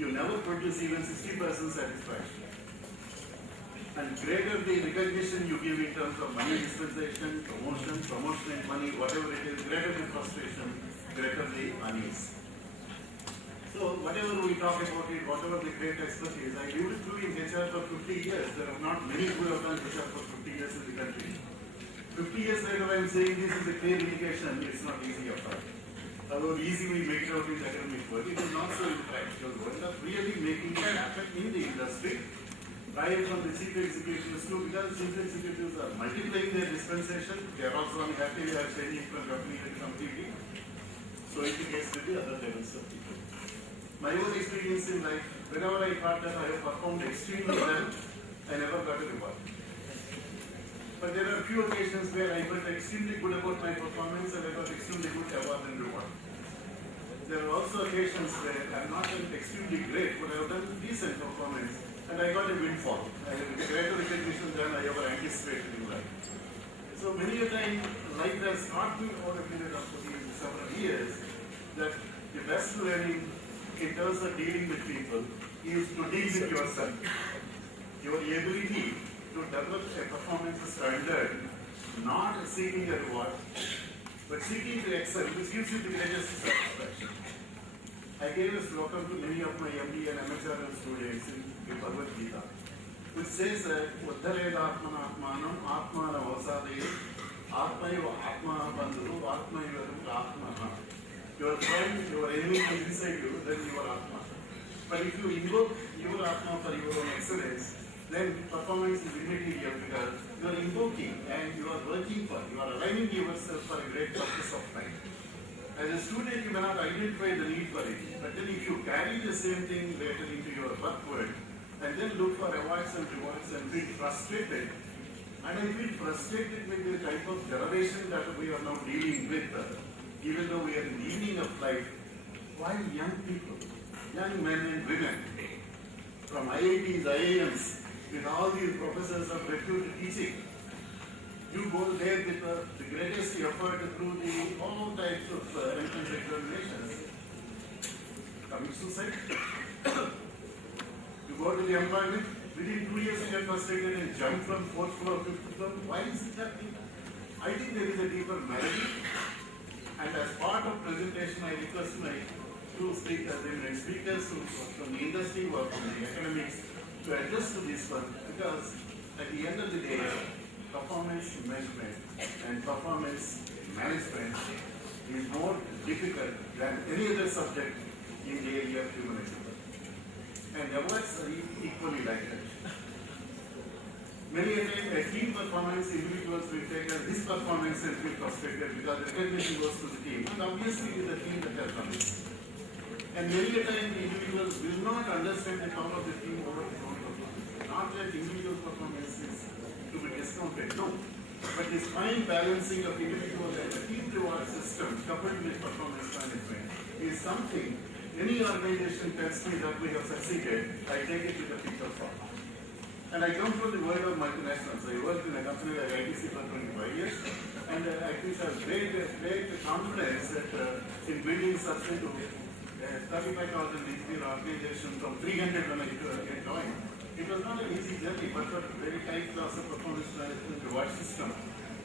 you never produce even 60% satisfaction. And greater the recognition you give in terms of money dispensation, promotion and money, whatever it is, greater the frustration, greater the unease. So whatever we talk about it, whatever the great expertise, I lived through in HR for 50 years. There are not many who have done HR for 50 years in the country. 50 years later, I am saying this is a clear indication it's not easy at all. Although easy we make it out in the academic world, it is not so in the practical world of really making it happen in the industry. Right from the chief executives too, because chief executives are multiplying their dispensation, they are also unhappy, they are changing from company to completely. So it gets to the other levels of people. My own experience in life, whenever I thought that I have performed extremely well, I never got a reward. But there are a few occasions where I felt extremely good about my performance and I got extremely good award and reward. There are also occasions where I am not extremely great, but I have done decent performance and I got a windfall. I have a greater recognition than I ever anticipated in life. So many a time, life has taught me over a period of several years that the best learning in terms of dealing with people is to deal with yourself. Your ability to develop a performance standard, not seeking a reward, but seeking to excel, which gives you the greatest satisfaction. I gave a slogan to many of my MD and MHRL students in the Bhagavad Gita, which says that Uddhareda Atmana Atmanam Atmana Vasade Atmaiva Atma Bandhu Atmaiva Atmaha. Your friend, your enemy is inside you, then you are Atma. But if you invoke your Atma for your own excellence, then performance is immaterial because you are invoking and you are working for, you are aligning yourself for a great purpose of life. As a student, you may not identify the need for it, but then if you carry the same thing later into your work world, and then look for awards and rewards and feel frustrated, and I feel frustrated with the type of generation that we are now dealing with, even though we are in the evening of life, why young people, young men and women, from IITs, IIMs, with all these professors of repute teaching, you go there with the greatest effort through the all types of entrance examinations. Commit suicide. You go to the employment, within 2 years you get frustrated and jump from 4th floor, 5th floor. Why is it happening? I think there is a deeper melody. And as part of presentation, I request my two speakers, speakers from the industry or from the academics, to address to this one, because at the end of the day, performance measurement and performance management is more difficult than any other subject in the area of human resources. And awards are equally like that. Many a time, a team performance, individuals will take this performance and feel frustrated because the recognition goes to the team, and obviously it is the team that has done it. And many a time, the individuals will not understand the power of the team over the own performance. Not that individual performance is to be discounted, no. But this fine balancing of individual and the team reward system coupled with performance management is something any organization tells me that we have succeeded, I take it with a pinch of salt. And I come from the world of multinationals. I worked in a company like ITC for 25 years, and I feel great confidence that in building such a 35,000 engineer organization from 300 when I joined. It was not an easy journey, but a very tight class of performance management reward system.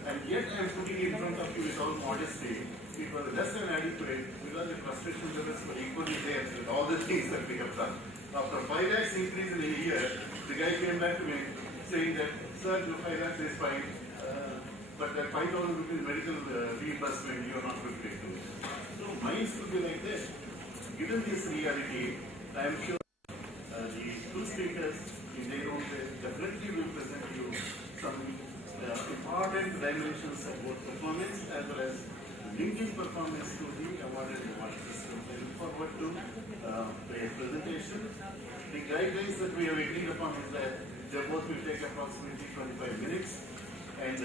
And yet I am putting it in front of you with all modesty. It was less than adequate because the frustration levels were equally there with all the things that we have done. After 5 lakhs increase in a year, the guy came back to me saying that, sir, the 5 lakhs is fine, but that 5,000 rupees medical reimbursement, you are not going to pay to it. So minds could be like this. Given this reality, I am sure the two speakers in their own way definitely will present you some important dimensions of both performance as well as linking performance to the awarded reward system. I look forward to their presentation. The guidelines that we have agreed upon is that they both will take approximately 25 minutes, and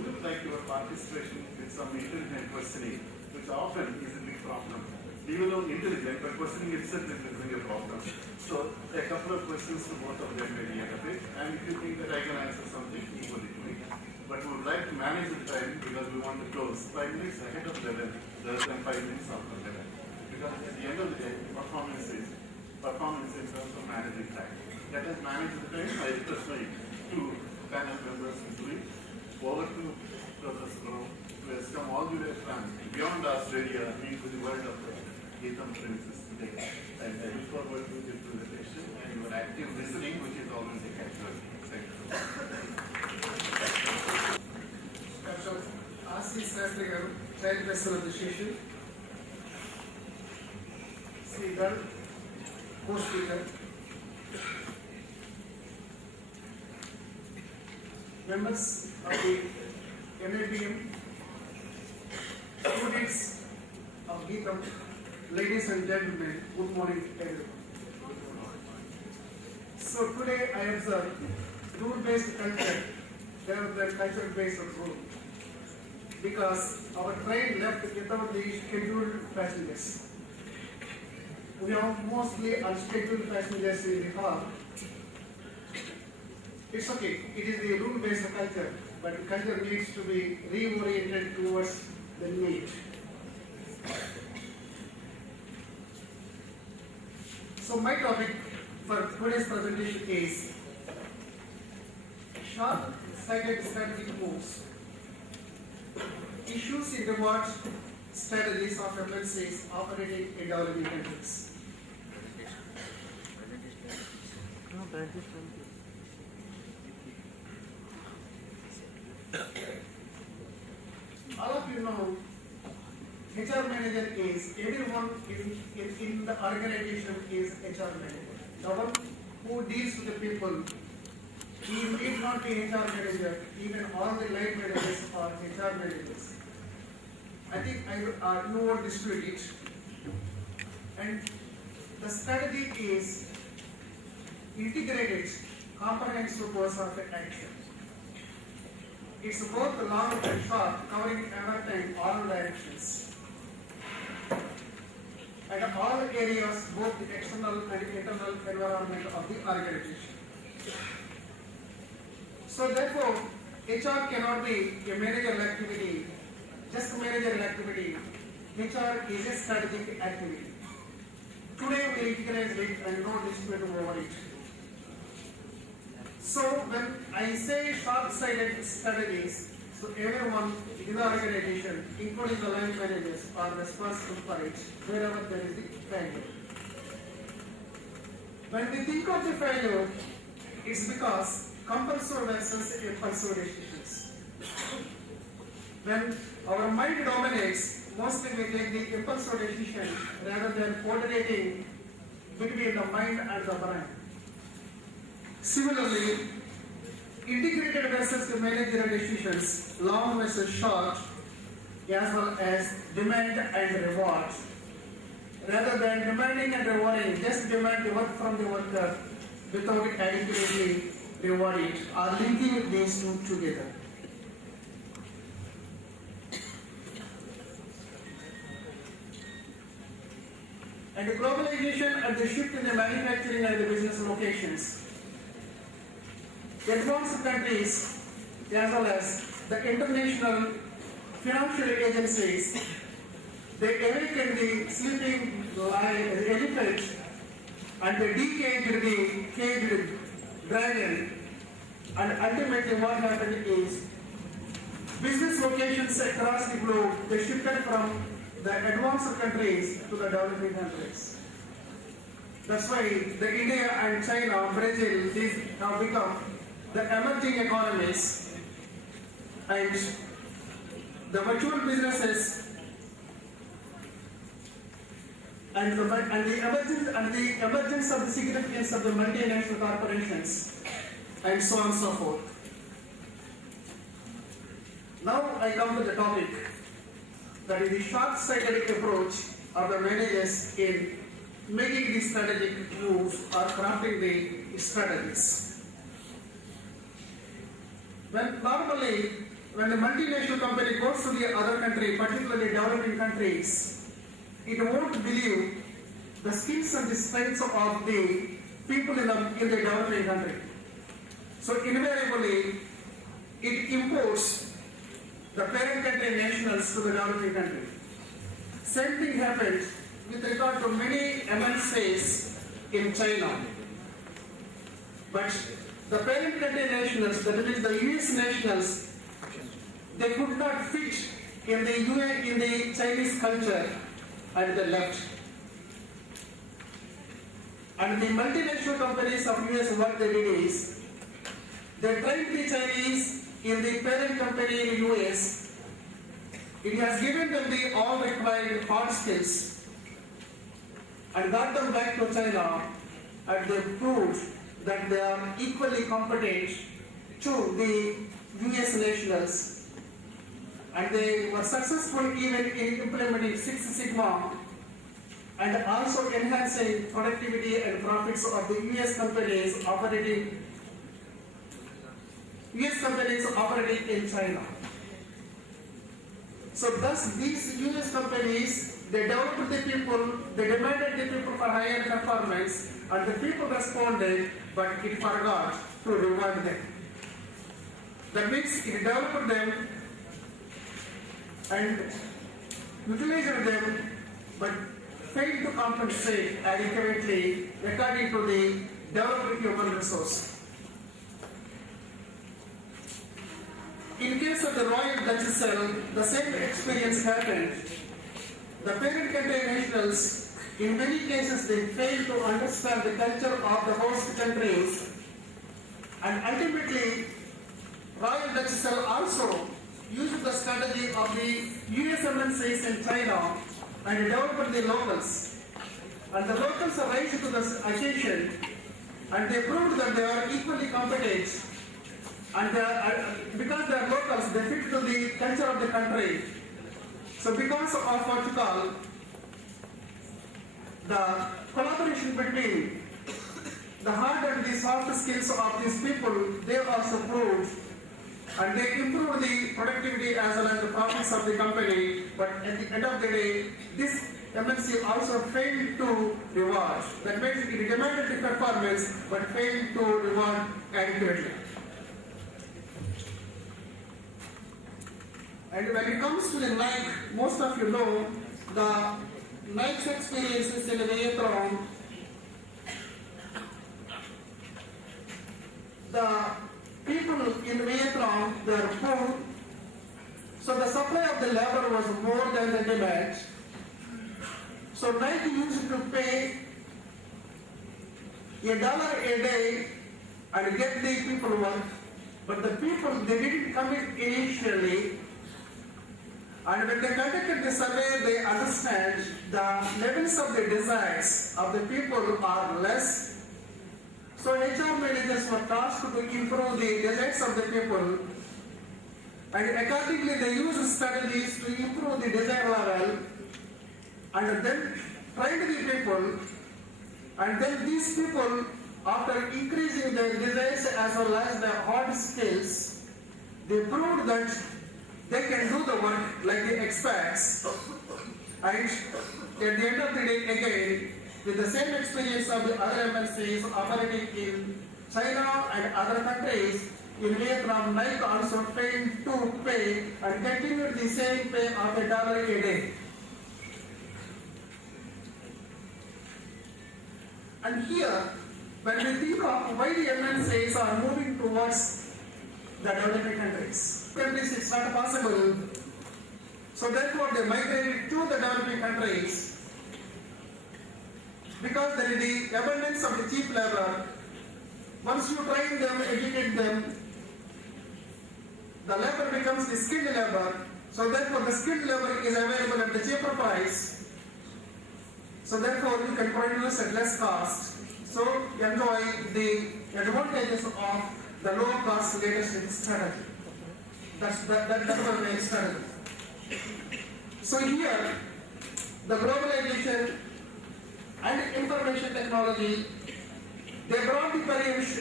we would like your participation with some intelligent questioning, which often is a big problem. Even though intelligent, but questioning itself is becoming a problem. So a couple of questions to both of them may be out of it, and if you think that I can answer something, equally to me. But we would like to manage the time because we want to close 5 minutes ahead of 11 rather than 5 minutes after 11. Because at the end of the day, performance is performance in terms of managing time. Let us manage the time. I request my two panel members to do it. Over to Professor Rao, who has come all the way from beyond Australia, into the world of the Geetham premises today. And I look forward to this presentation and your active listening, which is always a casualty. Thank you. Dr. R.C. Sastry garu, chairperson of the session. Sri Gar, co-speaker. Members of the NABM, students of Geetham, ladies and gentlemen, good morning everyone. So today I observe rule-based culture rather than culture-based rule, because our train left without the scheduled passengers. We have mostly unscheduled passengers in the hall. It's okay, it is the rule-based culture, but culture needs to be reoriented towards the need. So my topic for today's presentation is short-sighted strategic moves, issues in rewards strategies of MNCs operating in developing countries. All of you know, HR manager is everyone in the organization is HR manager. The one who deals with the people. He need not be HR manager. Even all the line managers are HR managers. I think you won't dispute it. And the strategy is integrated, comprehensive course of action. It's both long and short, covering everything, all directions. And all areas, both the external and internal environment of the organization. So therefore, HR cannot be a managerial activity, just a managerial activity. HR is a strategic activity. Today we integrate it and no dispute over it. So when I say short-sighted strategies, so everyone in the organization, including the line managers, are responsible for it wherever there is the failure. When we think of the failure, it's because compulsory versus impulsive decisions. When our mind dominates, mostly we take the impulsive decision rather than coordinating between the mind and the brain. Similarly, integrated versus the managerial decisions, long versus short, as well as demand and reward. Rather than demanding and rewarding, just demand the work from the worker without adequately reward it, or linking these two together. And the globalization and the shift in the manufacturing and the business locations. Advanced countries, as well as the international financial agencies, they awaken the sleeping elephant and they decaged the caged dragon, and ultimately what happened is business locations across the globe, they shifted from the advanced countries to the developing countries. That's why the India and China, Brazil, these have become the emerging economies, and the virtual businesses and the emergence of the significance of the multinational corporations, and so on and so forth. Now I come to the topic, that is the short-sighted approach of the managers in making the strategic moves or crafting the strategies. When the multinational company goes to the other country, particularly developing countries, it won't believe the skills and the strengths of the people in the developing country. So invariably, it imports the parent country nationals to the developing country. Same thing happened with regard to many MNCs in China. But the parent country nationals, that is the US nationals, they could not fit in the Chinese culture and they left. And the multinational companies of US, what they did is, they trained the Chinese in the parent company in US. It has given them the all required hard skills and got them back to China, and they proved that they are equally competent to the US nationals. And they were successful even in implementing Six Sigma and also enhancing productivity and profits of the US companies operating in China. So thus these US companies, they developed the people, they demanded the people for higher performance, and the people responded, but it forgot to reward them. That means it developed them and utilized them, but failed to compensate adequately according to the developed human resource. In case of the Royal Dutch Shell, the same experience happened. The parent country nationals, in many cases, they fail to understand the culture of the host countries, and ultimately, Royal Dutch Shell also used the strategy of the US MNCs in China and developed the locals. And the locals are raised to the occasion, and they proved that they are equally competent. And because they are locals, they fit to the culture of the country. So because of what you call the collaboration between the hard and the soft skills of these people, they also proved, and they improved the productivity as well as the profits of the company. But at the end of the day, this MNC also failed to reward. That means it demanded the performance but failed to reward adequately. And when it comes to the Nike, most of you know the Nike's experiences in Vietnam. The people in Vietnam, they are poor, so the supply of the labor was more than the demand. So Nike used to pay $1 a day and get the people work, but the people, they didn't come in initially. And when they conducted the survey, they understand the levels of the desires of the people are less. So HR managers were tasked to improve the desires of the people, and accordingly they use strategies to improve the desire level, and then train the people, and then these people, after increasing their desires as well as their hard skills, they proved that they can do the work like the experts, and at the end of the day, again, with the same experience of the other MNCs operating in China and other countries, in Vietnam, Nike also failed to pay and continued the same pay of $1 a day. And here, when we think of why the MNCs are moving towards the developing countries, it's not possible. So therefore, they migrated to the developing countries because there is the abundance of the cheap labor. Once you train them, educate them, the labor becomes the skilled labor. So therefore, the skilled labor is available at the cheaper price. So therefore, you can produce at less cost. So enjoy the advantages of the low-cost latest strategy. That's the main strategy. So here, the globalization and information technology, they brought the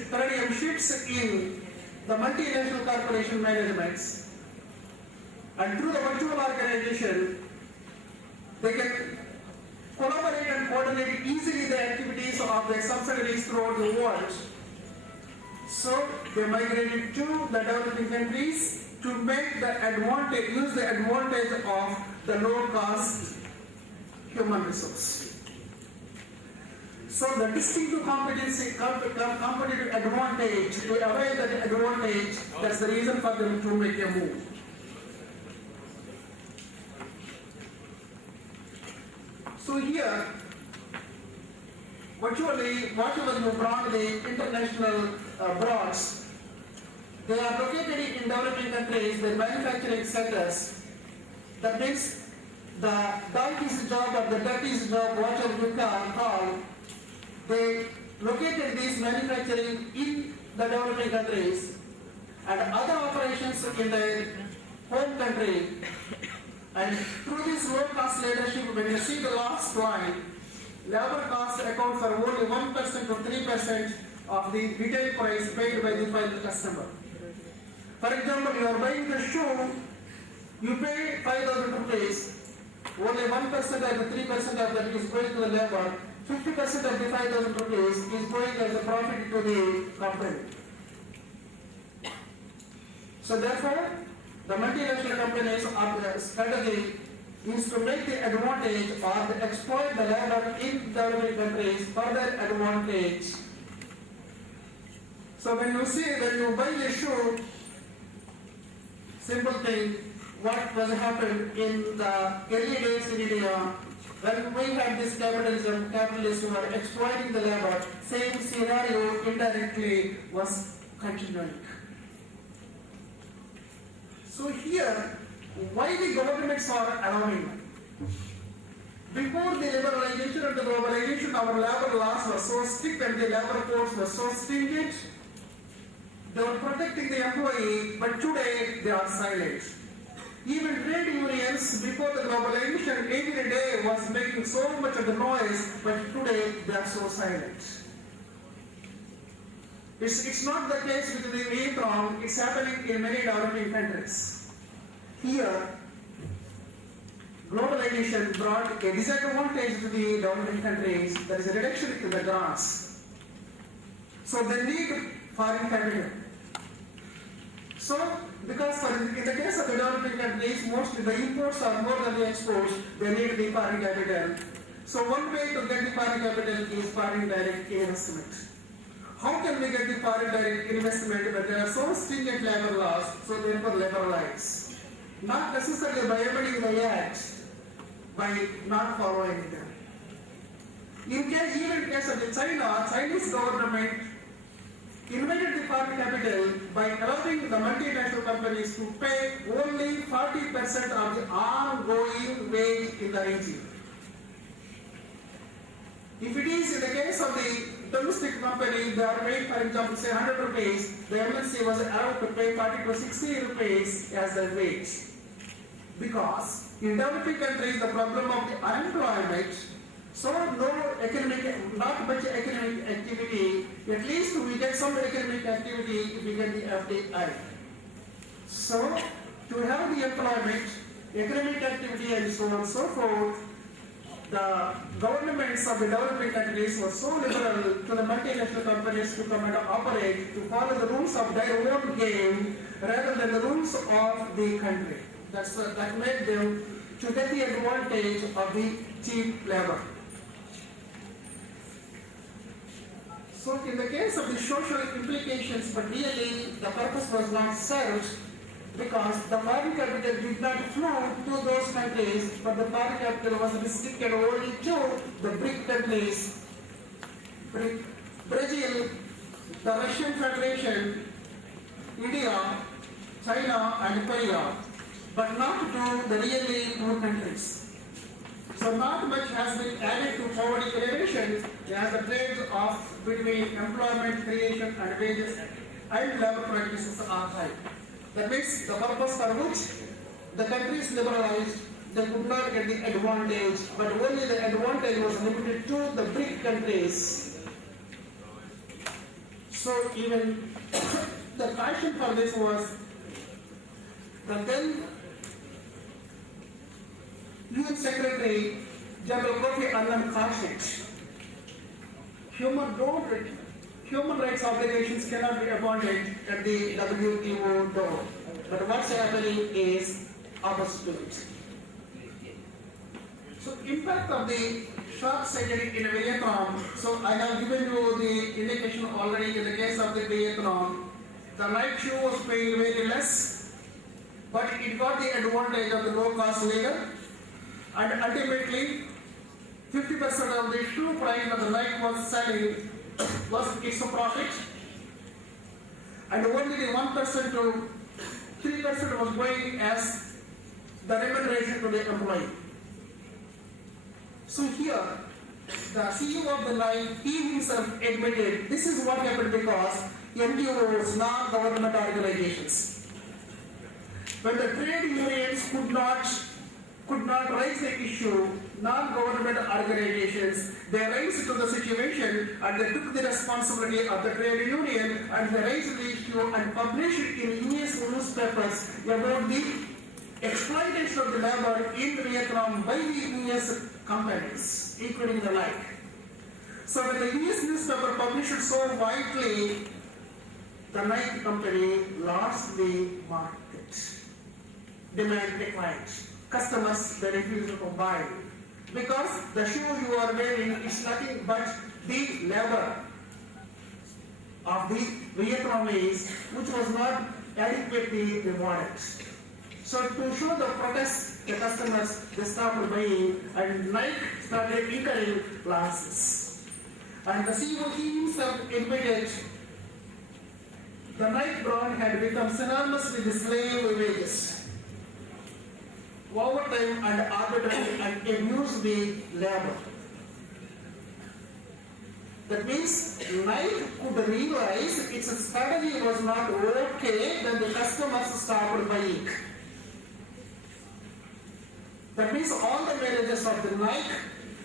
paradigm shifts in the multinational corporation managements. And through the virtual organization, they can collaborate and coordinate easily the activities of their subsidiaries throughout the world. So they migrated to the developing countries to make the advantage, use the advantage of the low-cost human resource. So the distinctive competitive advantage, to avail that advantage, that's the reason for them to make a move. So here, virtually whatever you brought the international broads, they are located in developing countries, their manufacturing centers. That means the dirtiest job or the dirtiest job, whatever you can call, they located these manufacturing in the developing countries and other operations in their home country. And through this low-cost leadership, when you see the last line, labor costs account for only 1% to 3% of the retail price paid by the final customer. For example, you are buying the shoe, you pay 5,000 rupees, only 1% or 3% of that is going to the labor, 50% of the 5,000 rupees is going as a profit to the company. So therefore, the multinational companies' strategy is to make the advantage or to exploit the labor in developing countries for their advantage. So when you buy a shoe, simple thing, what was happened in the early days in India, when we had this capitalism, capitalists were exploiting the labor, same scenario indirectly was continuing. So here, why the governments are allowing? Before the liberalization and the globalization, our labor laws were so strict and the labor codes were so stringent. They were protecting the employee, but today they are silent. Even trade unions before the globalization every day was making so much of the noise, but today they are so silent. It's not the case with the Vietnam, it's happening in many developing countries. Here, globalization brought a disadvantage to the developing countries, there is a reduction in the grants. So they need foreign capital. So, because in the case of the developing countries, mostly the imports are more than the exports, they need the foreign capital. So one way to get the foreign capital is foreign direct investment. How can we get the foreign direct investment when there are so stringent labor laws, so therefore liberalize? Not necessarily by amending the act, by not following them. Even in case of the Chinese government invited the foreign capital by allowing the multinational companies to pay only 40% of the ongoing wage in the region. If it is in the case of the domestic company, they are paying, for example, say 100 rupees, the MNC was allowed to pay 40 to 60 rupees as their wage. Because in developing countries, the problem of the unemployment, so not much economic activity, at least we get some economic activity if we get the FDI. So, to have the employment, economic activity and so on and so forth, the governments of the developing countries were so liberal to the multinational companies to come and operate, to follow the rules of their own game rather than the rules of the country. That made them to get the advantage of the cheap labor. So in the case of the social implications, but really the purpose was not served because the foreign capital did not flow to those countries, but the foreign capital was restricted only to the BRIC countries, Brazil, the Russian Federation, India, China and Korea, but not to the really poor countries. So not much has been added to poverty elevation as the trade-off between employment creation and wages and labor practices are high. That means the purpose for which the countries liberalized, they could not get the advantage, but only the advantage was limited to the BRIC countries. So even the passion for this was that then UN Secretary General Kofi Annan cautioned, human rights obligations cannot be abandoned at the WTO door. But what's happening is opposite to it. So impact of the short-sighted in Vietnam. So I have given you the indication already in the case of the Vietnam. The Nike shoe was paying very less, but it got the advantage of the low-cost labor, and ultimately 50% of the shoe price that the Nike was selling was its profit, and only the 1% to 3% was going as the remuneration to the employee. So here, the CEO of the Nike, he himself admitted this is what happened because NGOs, non-government organizations, when the trade unions could not raise the issue, non-government organizations, they raised to the situation and they took the responsibility of the trade union and they raised the issue and published in US newspapers about the exploitation of the labor in Vietnam by the US companies, including the Nike. So when the US newspaper published so widely, the Nike company lost the market. Demand declined. Customers, they refused to buy. Because the shoe you are wearing is nothing but the labor of the Vietnamese, which was not adequately rewarded. So to show the protest, the customers, they stopped buying and Nike started incurring losses. And the CEO himself admitted the Nike brand had become synonymous with the slave wages, overtime and arbitrary and abuse the labor. That means Nike could realize its strategy was not okay, then the customers stopped buying. That means all the managers of the Nike,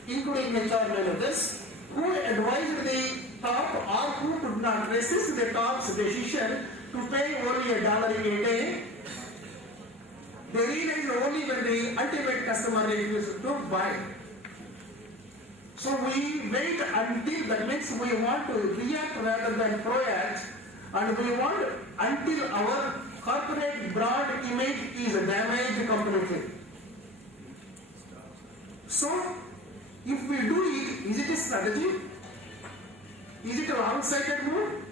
including HR managers, who advised the top or who could not resist the top's decision to pay only $1 a day, they realized only when the ultimate customer refused to buy. So we wait until, that means we want to react rather than proact, and we want until our corporate brand image is damaged completely. So if we do it, is it a strategy? Is it a long-sighted move?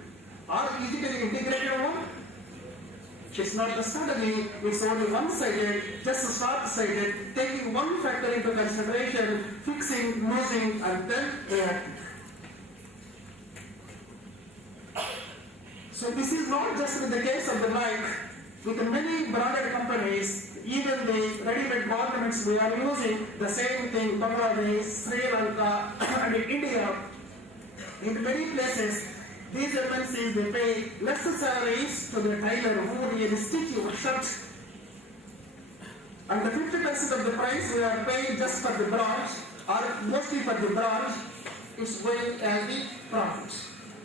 Or is it an integrated one? It's not the strategy, it's only one-sided, just short-sighted, taking one factor into consideration, fixing, losing, and then reacting. So this is not just in the case of the Nike, with many branded companies, even the ready-made garments we are using the same thing, Bangladesh, Sri Lanka, and India. In many places, these MNCs, they pay less salaries to the tailor who really stitch your shirt. And the 50% of the price we are paying just for the branch, or mostly for the branch, is going as the profit.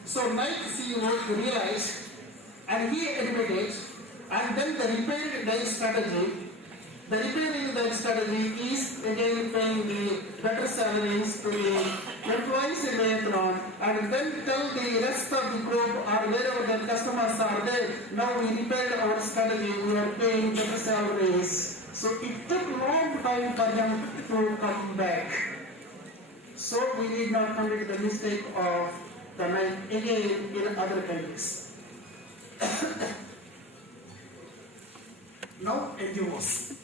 So Nike CEO realized, and he admitted, and then the repairing the strategy. The repairing the strategy is again paying the better salaries to the employees in Vietnam, and then tell the rest of the group or wherever the customers are there, now we repaired our strategy, we are paying better salaries. So it took long time for them to come back. So we did not commit the mistake of the Nike again in other countries. Now NGOs.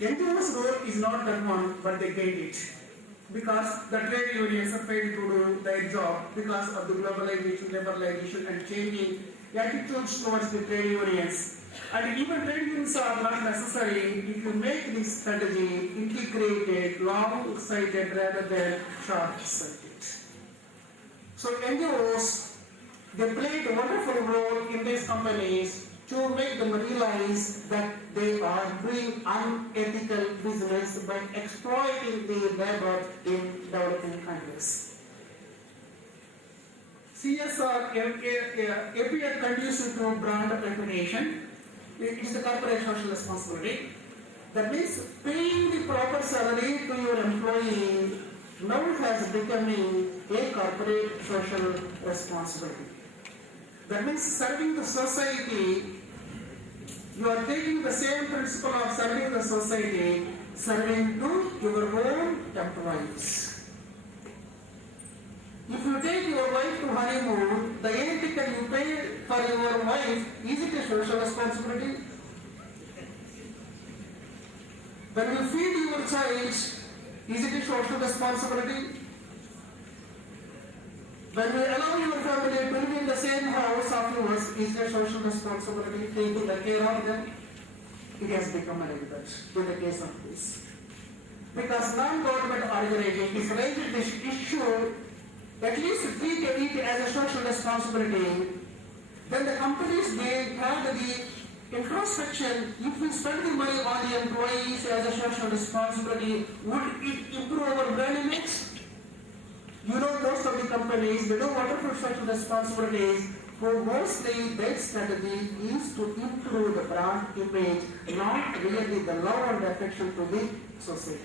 NGOs' role is not that one, but they gained it. Because the trade unions have failed to do their job because of the globalization, liberalization, and changing attitudes towards the trade unions. And even trade unions are not necessary if you make this strategy integrated, long-sighted rather than short-sighted. So NGOs, they played a wonderful role in these companies to make them realize that they are doing unethical business by exploiting the labor in developing countries. CSR appear conducive to brand reputation. It is the corporate social responsibility. That means paying the proper salary to your employee now has becoming a corporate social responsibility. That means serving the society, you are taking the same principle of serving the society serving to your own employees. If you take your wife to honeymoon, the air ticket you pay for your wife, is it a social responsibility? When you feed your child, is it a social responsibility? When you allow your family to live in the same house of yours, is it a social responsibility taking the care of them? It has become a regret in the case of this. Because non-government organizations raised this issue, at least treat it as a social responsibility, then the companies may have the introspection, if we spend the money on the employees as a social responsibility, would it improve our brand image? You know, most of the companies, they do wonderful social responsibilities, who mostly their strategy is to improve the brand image, not really the love and affection to the society.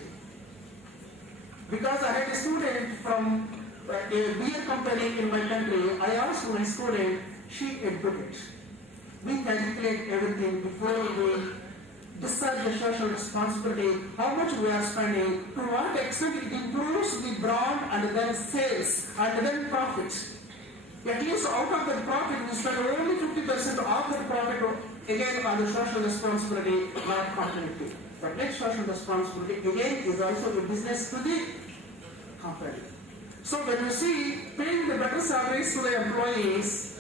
Because I had a student from a beer company in my country, I asked my student, she admitted, we calculate everything before we decide the social responsibility, how much we are spending, to what extent it improves the brand and then sales and then profit. At least out of the profit, we spend only 50% of the profit again on the social responsibility, not continuity. The next social responsibility again is also a business to the company. So when you see paying the better salaries to the employees,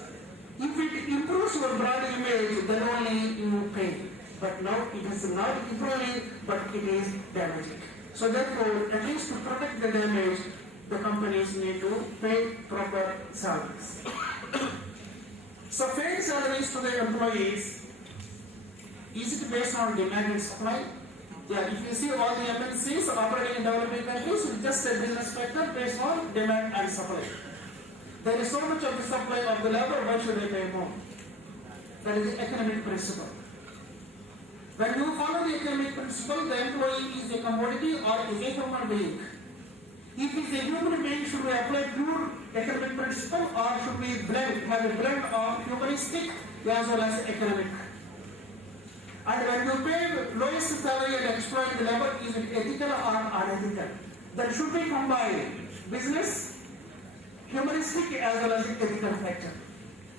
if it improves your brand image, then only you pay. But now it is not improving, but it is damaging. So therefore, at least to protect the damage, the companies need to pay proper salaries. So paying salaries to the employees, is it based on demand and supply? Yeah, if you see all the MNCs operating in developing countries, it's just a business sector based on demand and supply. There is so much of the supply of the labor, why should they pay more? That is the economic principle. When you follow the economic principle, the employee is a commodity or is a human being. If it is a human being, should we apply pure economic principle or should we have a blend of humanistic as well as economic? And when you pay lowest salary and exploit the labor, is it ethical or unethical? That should be combined business, humanistic as well as ethical factor.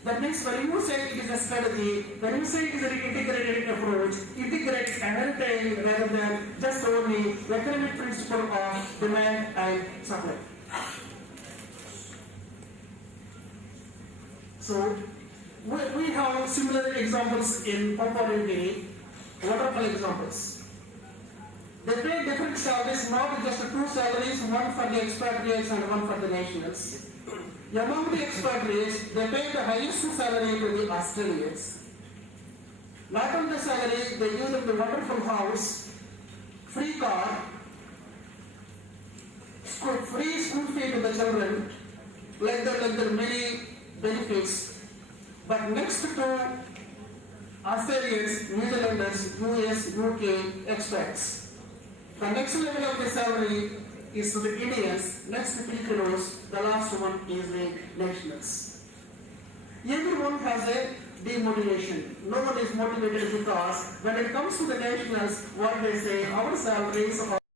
That means when you say it is a strategy, when you say it is an integrated approach, integrate everything rather than just only the economic principle of demand and supply. So we have similar examples in Papua New Guinea, wonderful examples. They pay different salaries, not just two salaries, one for the expatriates and one for the nationals. Among the expatriates, they pay the highest salary to the Australians. Not only the salary, they give them the wonderful house, free car, free school fee to the children, like the many benefits. But next to Australians, New Zealanders, US, UK expats, the next level of the salary is to the Indians, next to Filipinos, the last one is the nationals. Everyone has a demotivation. No one is motivated because when it comes to the nationals, what they say, our salaries are